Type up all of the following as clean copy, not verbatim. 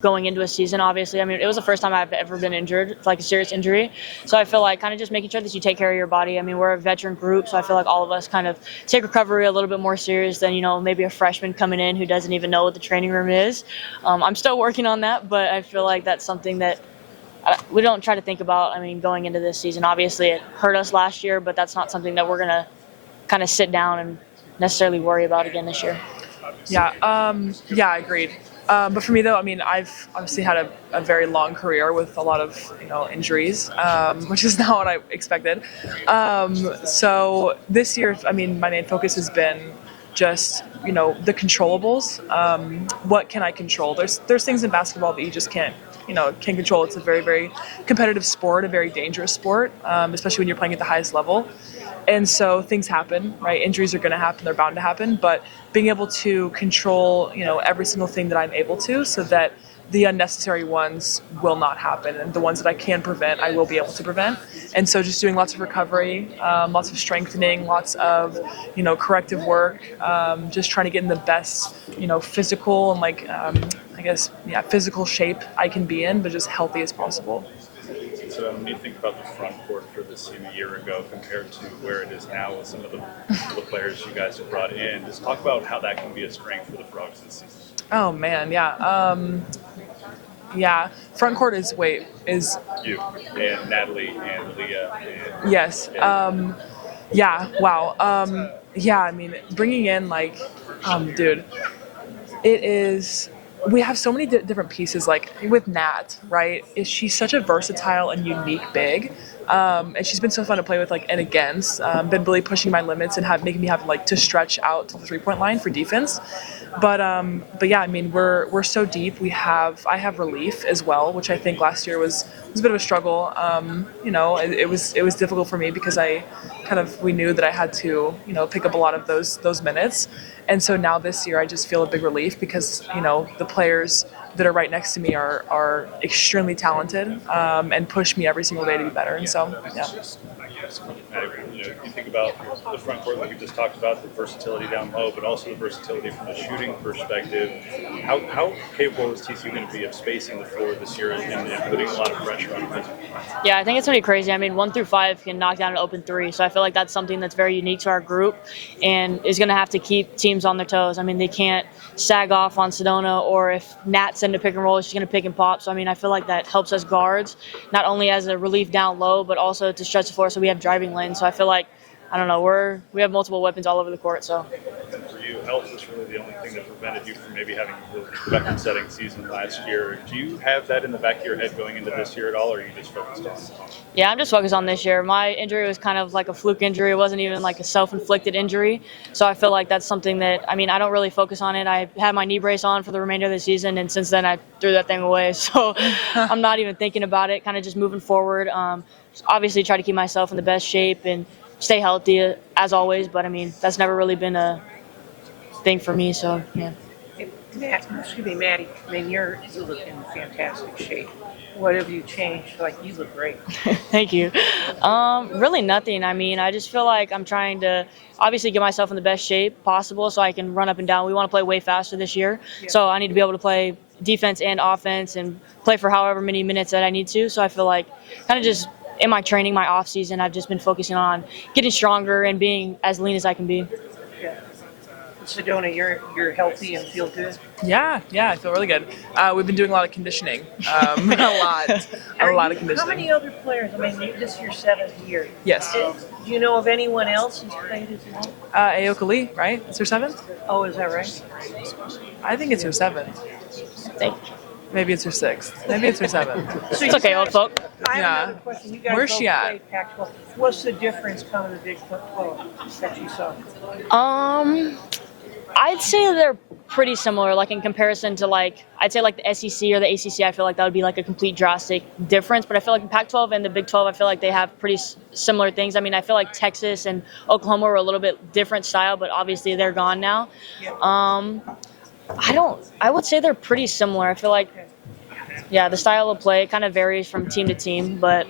going into a season, obviously. I mean, it was the first time I've ever been injured, like a serious injury. So I feel like kind of just making sure that you take care of your body. I mean, we're a veteran group, so I feel like all of us kind of take recovery a little bit more serious than, maybe a freshman coming in who doesn't even know what the training room is. I'm still working on that, but I feel like that's something that we don't try to think about. I mean, going into this season, obviously it hurt us last year, but that's not something that we're going to kind of sit down and necessarily worry about again this year. Yeah, agreed. But for me, though, I mean, I've obviously had a very long career with a lot of, injuries, which is not what I expected. So this year, I mean, my main focus has been just, the controllables. What can I control? There's things in basketball that you just can't control. It's a very, very competitive sport, a very dangerous sport, especially when you're playing at the highest level. And so things happen, right? Injuries are going to happen. They're bound to happen. But being able to control, every single thing that I'm able to, so that the unnecessary ones will not happen. And the ones that I can prevent, I will be able to prevent. And so just doing lots of recovery, lots of strengthening, lots of, corrective work, just trying to get in the best, physical and physical shape I can be in, but just healthy as possible. So when you think about the front court for this team a year ago compared to where it is now with some of the players you guys have brought in, just talk about how that can be a strength for the Frogs this season. Oh man, yeah. Front court is you and Natalie and Leah. Yes. Wow. I mean, bringing in dude, it is. We have so many different pieces, like with Nat, right? She's such a versatile and unique big, and she's been so fun to play with, and against. Been really pushing my limits and making me have to stretch out to the 3-point line for defense. But yeah, I mean, we're so deep. I have relief as well, which I think last year was a bit of a struggle. It was difficult for me because we knew that I had to pick up a lot of those minutes. And so now this year I just feel a big relief because, the players that are right next to me are extremely talented and push me every single day to be better. And so, yeah. You think about the front court like we just talked about, the versatility down low, but also the versatility from a shooting perspective. How capable is TCU going to be of spacing the floor this year and putting a lot of pressure on them? Yeah, I think it's going to be crazy. I mean, 1 through 5 can knock down an open 3, so I feel like that's something that's very unique to our group and is going to have to keep teams on their toes. I mean, they can't sag off on Sedona, or if Nat's in the pick and roll, she's going to pick and pop. So, I mean, I feel like that helps us guards, not only as a relief down low, but also to stretch the floor so we have driving lanes. So I feel like, I don't know, we have multiple weapons all over the court. So for you, health is really the only thing that prevented you from maybe having the record-setting season last year. Do you have that in the back of your head going into this year at all, or are you just focused on it? Yeah, I'm just focused on this year. My injury was kind of like a fluke injury. It wasn't even like a self-inflicted injury. So I feel like that's something that, I mean, I don't really focus on it. I had my knee brace on for the remainder of the season, and since then I threw that thing away. So I'm not even thinking about it, kind of just moving forward. Obviously try to keep myself in the best shape and stay healthy as always, but I mean, that's never really been a thing for me, so yeah. Maddie, I mean, you look in fantastic shape. What have you changed? You look great. Thank you. Really nothing. I mean, I just feel like I'm trying to obviously get myself in the best shape possible so I can run up and down. We want to play way faster this year, so I need to be able to play defense and offense and play for however many minutes that I need to. So I feel like kind of just in my training, my off season, I've just been focusing on getting stronger and being as lean as I can be. Yeah. Sedona, you're healthy and feel good? Yeah, I feel really good. We've been doing a lot of conditioning, a lot of conditioning. How many other players? I mean, this is your 7th year. Yes. Do you know of anyone else who's played as well? Aoka Lee, right? It's her 7th? Oh, is that right? I think it's her 7th. Thank you. Maybe it's her 6th. Maybe it's her 7th. It's okay, old folk. I have another question. You guys Where's both she at? played Pac-12. What's the difference coming to Big 12 that you saw? I'd say they're pretty similar, in comparison to I'd say the SEC or the ACC. I feel like that would be a complete drastic difference. But I feel like the Pac-12 and the Big 12, I feel like they have pretty similar things. I mean, I feel like Texas and Oklahoma were a little bit different style, but obviously they're gone now. I would say they're pretty similar. I feel like, the style of play kind of varies from team to team, but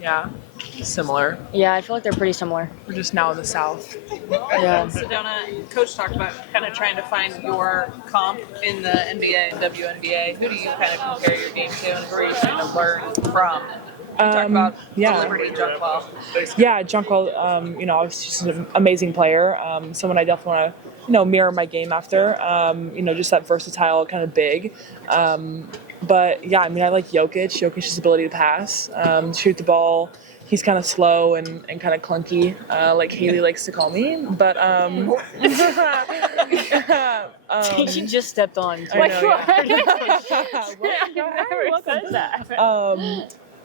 Yeah, similar. Yeah, I feel like they're pretty similar. We're just now in the South. Yeah. Sedona, Coach talked about kind of trying to find your comp in the NBA and WNBA. Who do you kind of compare your game to, and who are you trying to learn from? You talk about yeah. the Liberty Junkwell. Yeah, Junkwell, obviously just an amazing player. Someone I definitely want to, mirror my game after. Just that versatile kind of big. But yeah, I mean, I like Jokic. Jokic's ability to pass, shoot the ball. He's kind of slow and kind of clunky, like Hailey likes to call me. But She just stepped on. I know,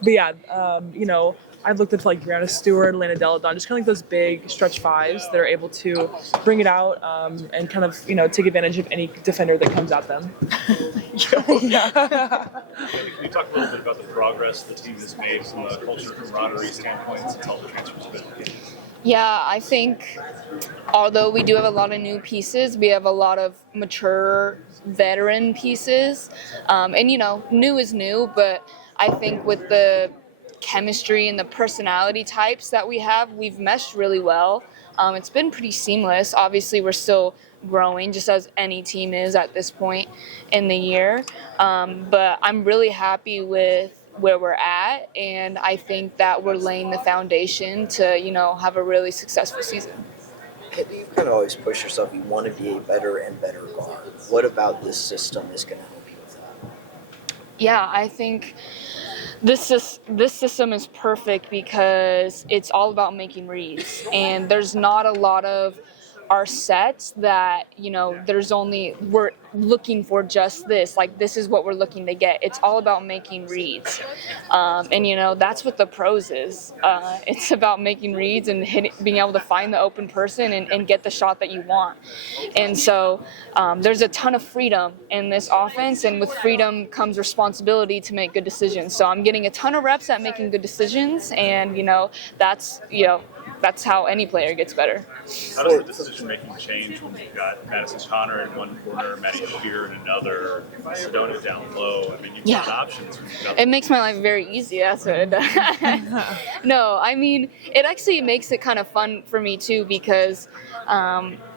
but yeah, I've looked into like Brianna Stewart, Lana Deladon, just kind of like those big stretch fives that are able to bring it out and kind of take advantage of any defender that comes at them. Can you talk a little bit about the progress the team has made from a culture camaraderie standpoint since all the transfers have been? Yeah, I think although we do have a lot of new pieces, we have a lot of mature veteran pieces. New is new, but I think with the chemistry and the personality types that we have, we've meshed really well. It's been pretty seamless. Obviously, we're still growing, just as any team is at this point in the year. But I'm really happy with where we're at, and I think that we're laying the foundation to, have a really successful season. You kind of always push yourself. You want to be a better and better guard. What about this system is going to help you with that? Yeah, I think this system is perfect because it's all about making reads, and there's not a lot of our sets that we're looking for just this, like this is what we're looking to get. It's all about making reads, and that's what the pros is. It's about making reads and being able to find the open person and get the shot that you want. And so there's a ton of freedom in this offense, and with freedom comes responsibility to make good decisions. So I'm getting a ton of reps at making good decisions, and that's how any player gets better. How does the decision-making change when you've got Madison Connor in one corner, Maddie Shear in another, Sedona down low? I mean, you've got options. It makes my life very easy. That's what it does. No, I mean, it actually makes it kind of fun for me, too, because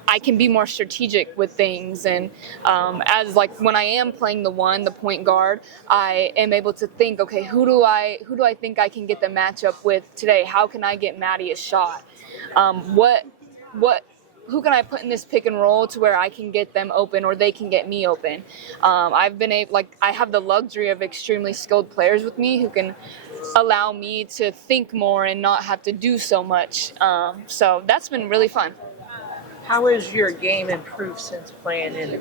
I can be more strategic with things, and as like when I am playing the point guard, I am able to think, okay, who do I think I can get the matchup with today? How can I get Maddie a shot? Who can I put in this pick and roll to where I can get them open or they can get me open? I have the luxury of extremely skilled players with me who can allow me to think more and not have to do so much. So that's been really fun. How has your game improved since playing in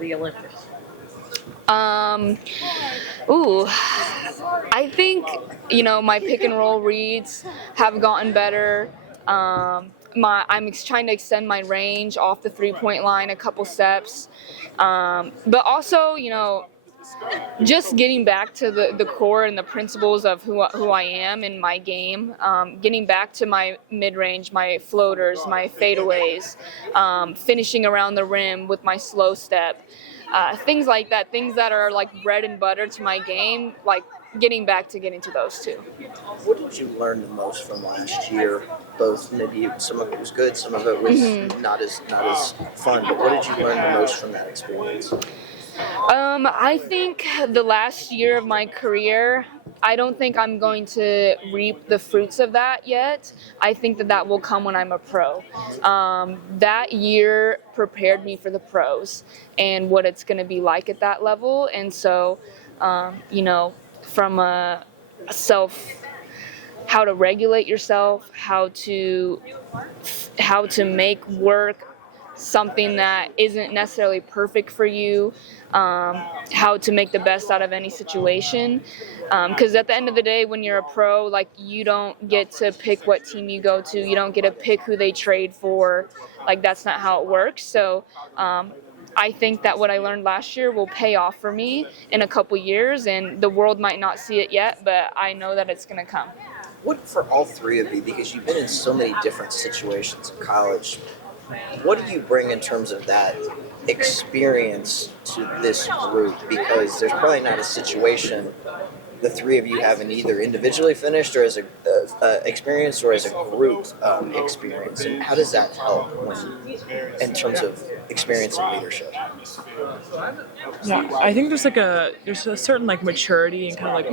the Olympics? I think my pick and roll reads have gotten better. I'm trying to extend my range off the 3-point line a couple steps, but also just getting back to the core and the principles of who I am in my game, getting back to my mid-range, my floaters, my fadeaways, finishing around the rim with my slow step, things like that, things that are like bread and butter to my game, like getting to those two. What did you learn the most from last year? Both, maybe some of it was good, some of it was not as fun, but what did you learn the most from that experience? I think the last year of my career, I don't think I'm going to reap the fruits of that yet. I think that will come when I'm a pro. That year prepared me for the pros and what it's going to be like at that level. And so, from a how to regulate yourself, how to make work something that isn't necessarily perfect for you, how to make the best out of any situation. Because at the end of the day, when you're a pro, like, you don't get to pick what team you go to. You don't get to pick who they trade for. Like, that's not how it works. So I think that what I learned last year will pay off for me in a couple years, and the world might not see it yet, but I know that it's going to come. What for all three of you, because you've been in so many different situations in college, what do you bring in terms of that experience to this group? Because there's probably not a situation the three of you having either individually finished or as a experience or as a group experience, and how does that help in terms of experience and leadership? Yeah, I think there's a certain like maturity and kind of like